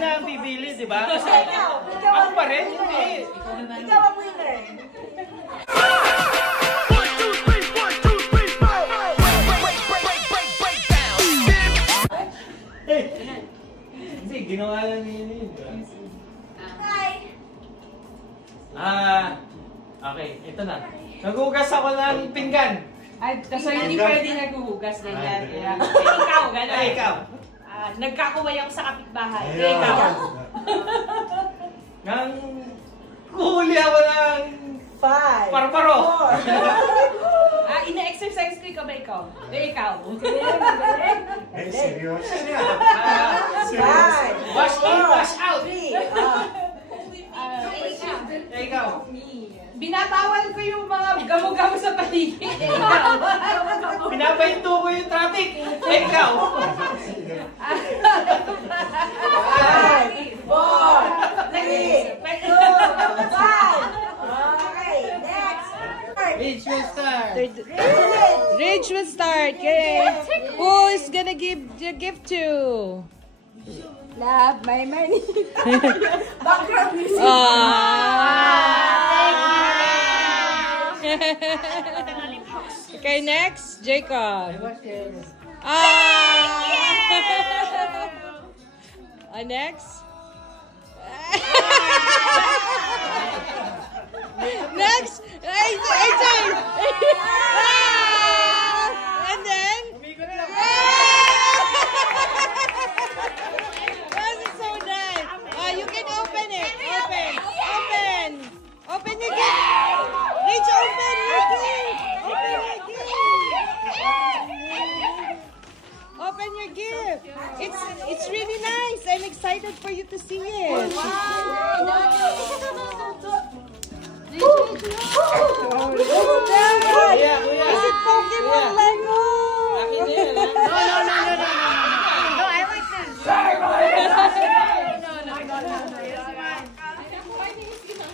na ang pipili, di ba? Kasi ako pa rin, hindi. Ikaw ang winner. Hindi, ginawa lang niya yun. Hi! Okay, ito na. Naghugas ako ng pinggan. Ay, so hindi pwede naghuhugas ganyan. Ikaw, gano'n. Ay, ikaw. Nagkakuway ako sa kapitbahay. Ikaw. Nang huli ako ng 5. parparo. Ina-exercise ko ikaw ba ikaw? Ikaw. Ay, serious? 5. Wash in, wash out. 3. Ikaw. Binabawal ko yung mga gamo-gamo sa paligid. Pinapahinto ko yung traffic. Ikaw. 5, 4, 3, 2, 1. Okay, next. Rich will start. Rich will start. Okay. Who is gonna give the gift to? Love my money. Background music. Okay, next, Jacob. Next. Next, AJ. And then. That is so nice. You can open it. Open your gift. Reach, open your gift. Open your gift. It's really nice. I'm excited for you to see it. Is it Pokemon Lego? No, I like this.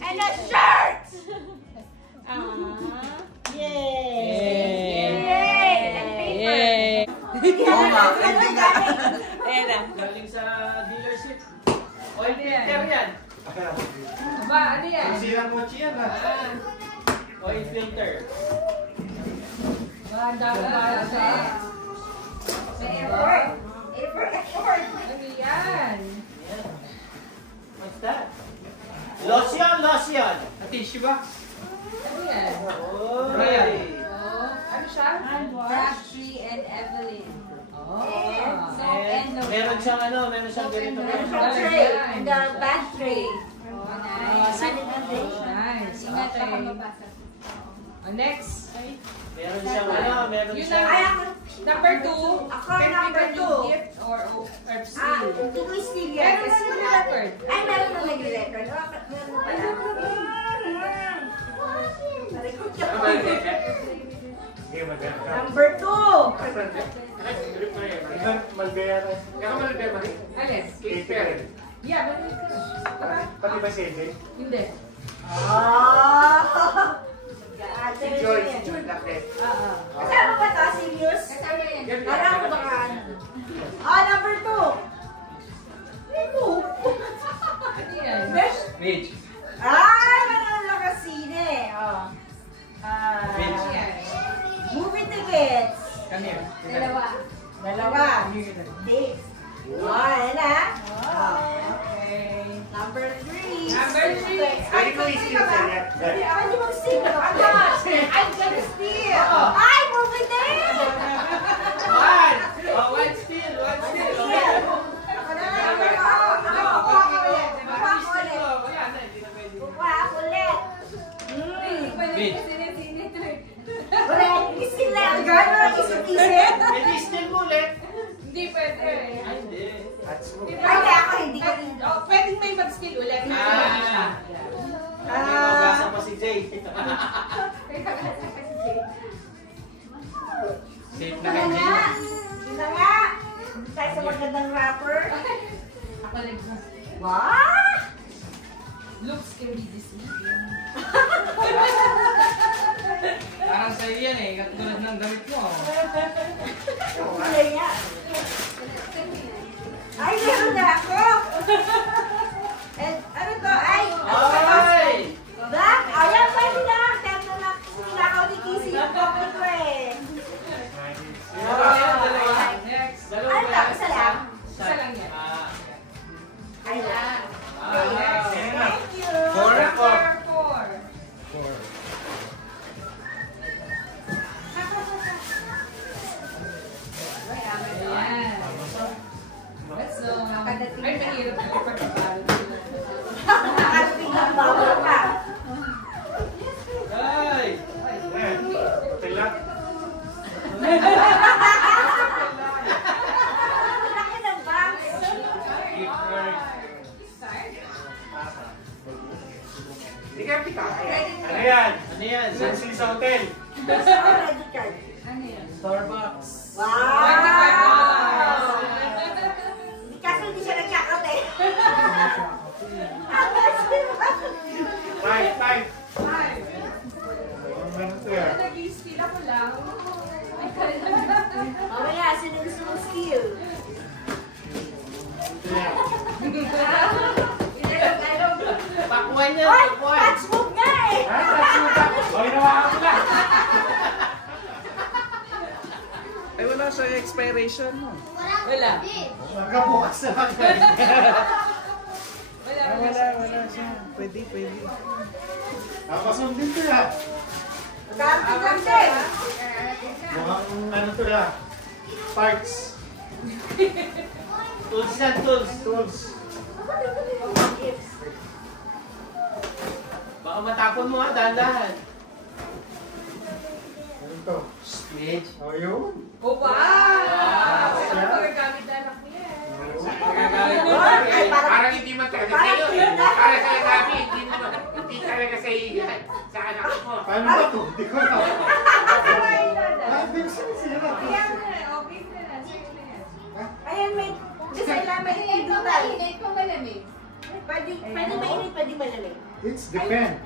And a shirt. Yay! Galing sa dealership. Oil filter yan. Ba, ano yan? Sirang mochi yan ah. Oil filter. Maganda ko para sa... Effort. Ano yan? What's that? Lotion. A tissue box. Ano yan? Oh, Brian. Ano siya? Ashley and Evelyn. And meron siyang ganito. And the tray. And the bath tray. Nice. Nice. Okay. Next. Meron siyang Yun siyang... ang number 2. Ako number 2. Gift or herb Ah, steal. tuloy still yan. Meron Kasi na nag-record. ay, meron na nag-record. Meron mo pala. Narecord ka po. Hindi, maganda. Number 2. Malgaya na. Alin? Yeah, balik ka na. Pati ba si AJ? Hindi. Si Joy Lapet. Kasama ba ito? Serious? Kasama yan. Alam ko baka. Number 2. Ito. Ano yan? Mitch. Nakasine. Mitch. Movie tickets. Come here. Dalawa. Dates. One, Okay. Number 3. Number 3. Pwede ko i-steal sa niya. Pwede mo steal. I'm gonna steal. Ay, movie date! One. Oh, one still. Ako na. Ako ulit. Kukuha ako ulit. Mitch. Wala, isin lang. Gano'n, isin-isin. Hindi still mo ulit. Hindi pwede. Ay, hindi. Ay, ako hindi ko rin. Pwedeng may mag-steal ulit. Nagpapasa pa si Jay. Safe na kay Jay. Yun na nga. Tayo sa magandang rapper. Ako lang. Wow! Looks can be deceiving. Parang sa'yo yan eh. Katulad ng damit mo. Kulay nga. Ay, meron na ako! And ano to? Ay! Ay! Black? Ayan, pwede na. Tempo na. Sinakaw ni Kissy yung cover ko eh. Dalawa. Next. Dalawa Ano ba? to? Isa lang? Isa lang yan. Ayan. Next. Thank you. Number 4. Ayan. Let's go. Ay, mahirap na ipagkakalo sila. Nakarating ng bawal ka. Ay! Pilat. Ang laki ng box. Gift card. Hindi ka pika. Ano yan? Ano yan? Sunsis Hotel. Credit card. Ano yan? Starbucks. Wow! Kaso hindi siya nag-checkout eh. Five. Five. Ano to yan? Nag-i-steal ako lang. Mamaya, sino gusto mong steal? Ito yan. Pakwan niya, Ay! pakwan. Touch move nga eh! Ha? Tatsuta. O, hinawakan ko lang. Ay, wala siya expiration mo. Wala. Magkabukas na lang. Wala siya. Pwede. Nakasundin to yan. Magkakaroon din. Mukhang ano to yan. Parts. Tools yan, tools. Tools. Baka matapon mo ha, dahan-dahan. Ano to? Stage. O, yun. Oh, wow! Ano ba gamit na anak niya? Ay, Parang hindi magkakit kayo eh. Para sa gabi, hindi talaga sa iyo. Sa anak mo. Paano ba to? Hindi ko na. Ayan, may... Gusto nila may inutal. Pwede mainit, pwede malamig. It's dependent.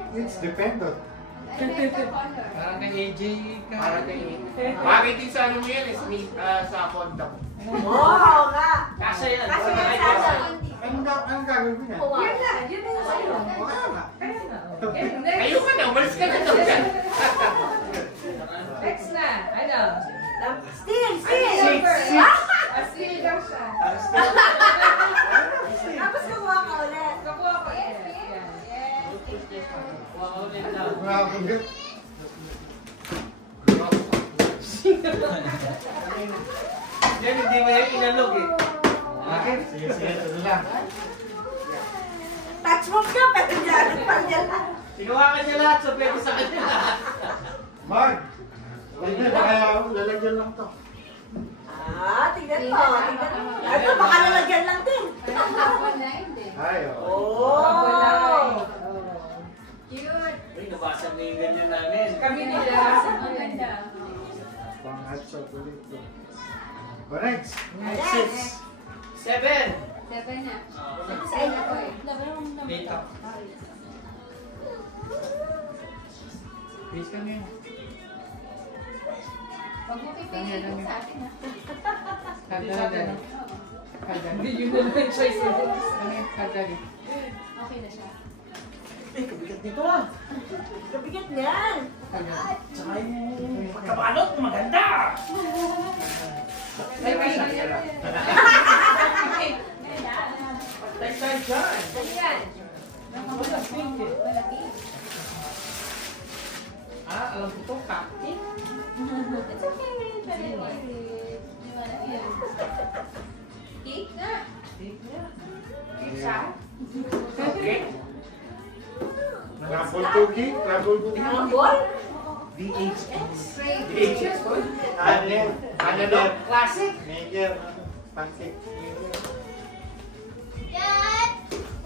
Parang kay AJ ka. Parang kayo. Bakit yung sa ano mo yan? Sa Honda mo. Oo nga. Kasha yan. Kasi yan sa akin. Anong gagawin ko yan? Yun na, yun na yung sa'yo. Wala nga. Next. Ayaw ka na, umalis ka na daw dyan. Next na. Ano? Steal! Steal lang siya. Tapos kukuha ka ulit. Kakuha ko. Yan. Wow, ulit lang. Grabe. Yan, hindi mo yan inalog eh. Bakit? Sige, ito lang. Touch move ka, pwede dyan. Pwede dyan. Sigawakan niya lahat, so pwede sa kanya lahat. Mark! Hindi, kaya lalagyan lang to. Tignan mo. Ito, baka lalagyan lang din. Ay, oo. Oh! Cute. Ay, nabasa na yung ganyan namin. Kami nila. Ang ganda. Pang hot chocolate to. Oh, next. Next. 7. Sa inyo ko eh. Makeup. Please ka ngayon. Huwag mo pipiliin sa atin ha. Hindi yun na yung choice mo. Okay na siya. Ay, kabigat nito ah. Kabigat niyan. Tsaka yung pagkabalot, maganda. Ay, may Tay-tay dyan. Ano yan? Wala, pink eh. Malaki. Alam ko to, cupcake. It's okay. Pwede mo. Di ba na yan? Cake na. Cake niya. Cute siya? Okay. Trouble cookie? Trouble cookie? Ambol? VHS. VHS po? Ano doon? Classic. Maker. Pancake. Dad!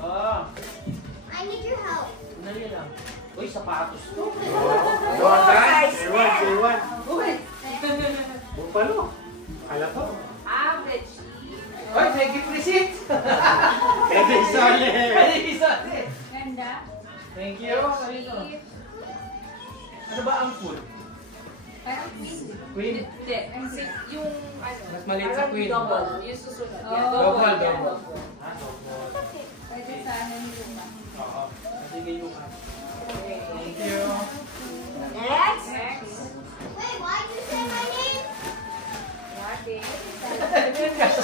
Oo. I need your help. Dali lang. Uy, sapatos to. Doon tayo. Iwan. Uy! Bupalo. Ala to. Average. Uy, may gift receipt. Pwede isali. Pwede isali. Ganda. Thank you. Ano ba ang full? Parang queen. Queen? Hindi. Yung ano. Mas maliit sa queen. Double. Yung susunod. Oh. Yan. Double. Yan. Ah, double.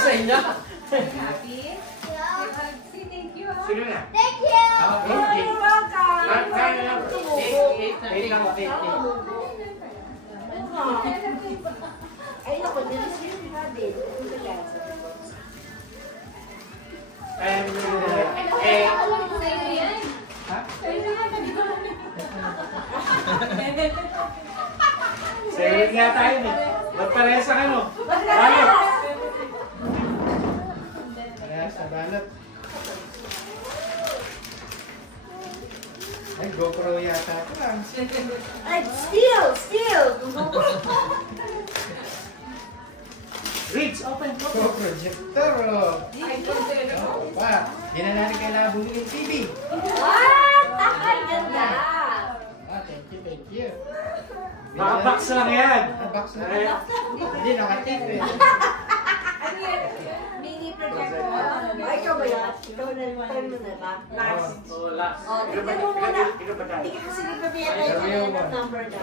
sa inyo. Happy? Say thank you. Sino na? Thank you! You're welcome. Ay, naku, nilis yun natin. Sa'yo nga tayo eh. Ba't parehas ang ano? Balot. Parehas sa balot. Ay, GoPro yata ito lang. Ay, steal! Reach, open projector. Oh, pa. Di na natin kailangan bumili ng TV. What? Ay, ganda! Thank you. Naka-box lang yan. Naka-box lang yan. Hindi, naka-tip eh. Mini projector. Ay, ikaw ba yan? Ikaw na time mo na ba? Last. Last. Tignan mo muna. Hindi ka kasi nagpapayata yung number na.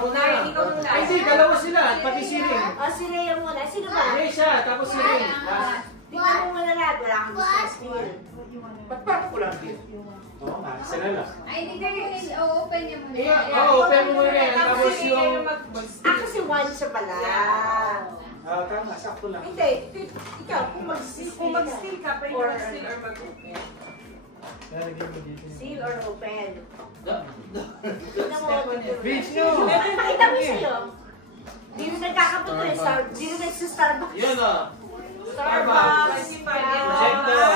Ikaw muna. Ay, hindi, dalawa sila. Pati si Ring. Si Rhea muna. Sino ba? Hindi siya, tapos si Ring. Last. Tignan mo muna lahat. Wala kang gusto na steal. Ba't parang kulang din? Oo nga, sila lang. Ay, hindi kayo open niya muna. Oo, open mo muna yan. Tapos yung... Kasi one siya pala. Tama, sakto lang. Hindi. Ikaw, kung mag-steal ka, pwede Or mag-steal or mag-open. Lalagyan mo dito. Steal or open. Tignan mo. Reach nyo! Pakita mo sa'yo. Hindi na nagkakapunto eh. Hindi na nagsa-Starbucks. Yun o. Starbucks. Projector.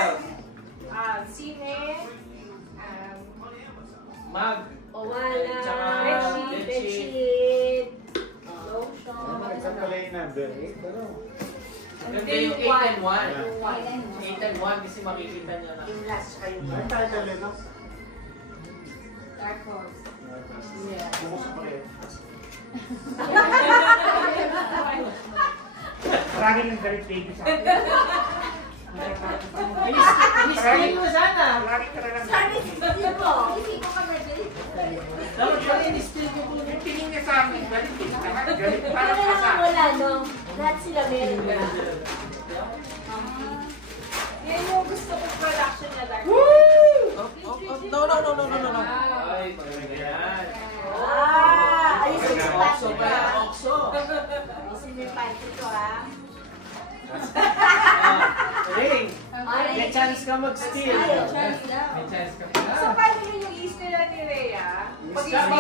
Sine. Mag. Owala. Tsaka Bedsheet. Saan pala yung number? Ganda Yung yung 8 and 1. 1. 8 and 1 kasi makikita niya na. Yung last kayo. Saan tayo sa Lennox? Dark horse. Bumus pa rin. Marami ng galit baby sa akin. Inis-steal mo sana. Marami ka na lang. Sabi, steal mo. Hindi ko ka-ready. Dapat pala inis-steal mo po. Yung tingin niya sa akin, galit din lahat. Galit Pero parang naman kasa. wala, no? Lahat sila meron na. Yan yung gusto kong production niya, Dark. No. Ay, talaga yan. Ayos yung Oxo panty pa yan, ko. Oxo. Ayos yung panty ko, ha? Ring, may chance ka mag-steal. Chance daw. May chance ka So, pa. paano yun yung is nila ni Rhea? Stop,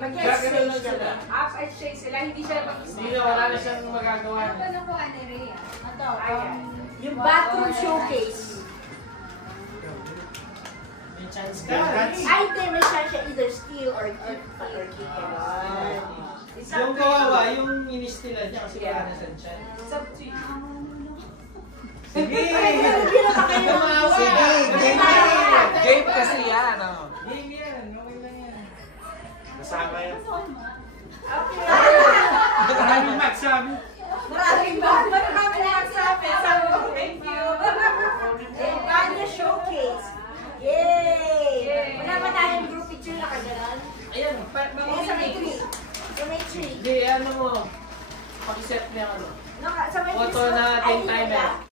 Mag-exchange sila. Up-exchange sila, hindi siya Hindi na, wala na siyang magagawa. Ano pa nakuha ni Rhea? Ito, Ayan. yung bathroom showcase. May chance ka. Ay, hindi, may chance siya either steal or keep. Yung kawawa, yung inistilan niya kasi wala na saan siya. It's up to you. Sige! Hindi na ba kayo Tumawa! Sige, Game kasi yan. Oh. Game yan, okay lang yan. Kasama yan. Okay. Maraming match sabi. Maraming ba? Marami na nagsabi. Sabi ko, thank you. Banyo showcase. Yay! Wala ba tayong group picture na kagalan? Ayan, Eh, sa may tree. Sa may tree. hindi, ano mo, pakiset niya ano. Sa may Photo tree. natin Ay, hindi timer. ba?